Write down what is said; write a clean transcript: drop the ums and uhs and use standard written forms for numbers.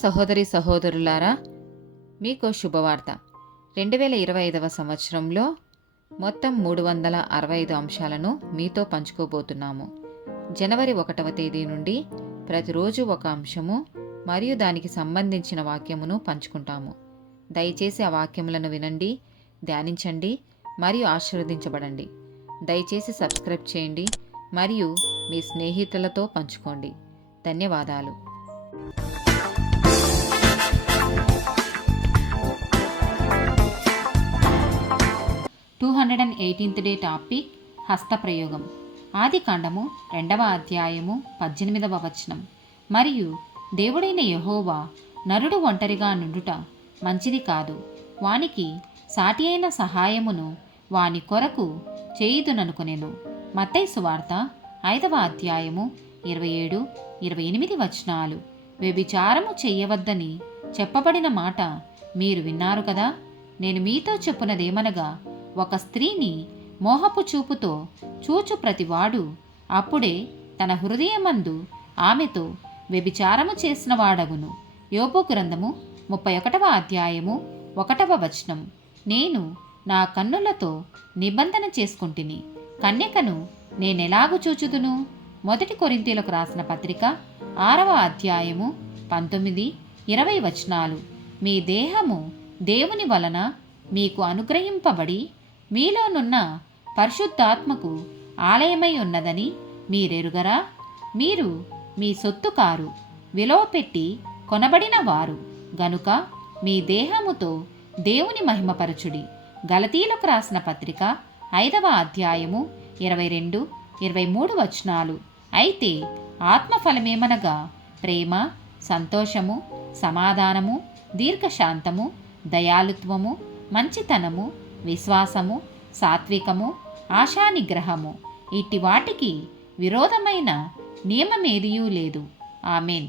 సహోదరి సహోదరులారా, మీకు శుభవార్త. 2025 సంవత్సరంలో మొత్తం 365 అంశాలను మీతో పంచుకోబోతున్నాము. జనవరి 1వ తేదీ నుండి ప్రతిరోజు ఒక అంశము మరియు దానికి సంబంధించిన వాక్యమును పంచుకుంటాము. దయచేసి ఆ వాక్యములను వినండి, ధ్యానించండి మరియు ఆశీర్వదించబడండి. దయచేసి సబ్స్క్రైబ్ చేయండి మరియు మీ స్నేహితులతో పంచుకోండి. ధన్యవాదాలు. 218th day topic హస్తప్రయోగం. ఆదికాండము 2వ అధ్యాయము 18వ వచనం. మరియు దేవుడైన యెహోవా, నరుడు ఒంటరిగా నుండుట మంచిది కాదు, వానికి సాటి అయిన సహాయమును వాని కొరకు చేయుదుననుకొనెను. మత్తయి సువార్త 5వ అధ్యాయము 27-28 వచనాలు. వ్యభిచారము చెయ్యవద్దని చెప్పబడిన మాట మీరు విన్నారు కదా. నేను మీతో చెప్పునదేమనగా, ఒక స్త్రీని మోహపు చూపుతో చూచు ప్రతివాడు అప్పుడే తన హృదయమందు ఆమెతో వ్యభిచారము చేసిన వాడగును. యోబు గ్రంథము 31వ అధ్యాయము 1వ వచనం. నేను నా కన్నులతో నిబంధన చేసుకుంటుని, కన్యకను నేనెలాగు చూచుదును. 1 కొరింథీయులకు రాసిన పత్రిక 6వ అధ్యాయము 19-20 వచనాలు. మీ దేహము దేవుని వలన మీకు అనుగ్రహింపబడి మీలోనున్న పరిశుద్ధాత్మకు ఆలయమై ఉన్నదని మీరెరుగరా. మీరు మీ సొత్తు కారు, విలువ పెట్టి కొనబడిన వారు గనుక మీ దేహముతో దేవుని మహిమపరచుడి. గలతీయులకు రాసిన పత్రిక 5వ అధ్యాయము 22-23 వచనాలు. అయితే ఆత్మఫలమేమనగా ప్రేమ, సంతోషము, సమాధానము, దీర్ఘశాంతము, దయాళుత్వము, మంచితనము, విశ్వాసము, సాత్వికము, ఆశానిగ్రహము. ఇట్టి వాటికి విరోధమైన నియమమేదియూ లేదు. ఆమేన్.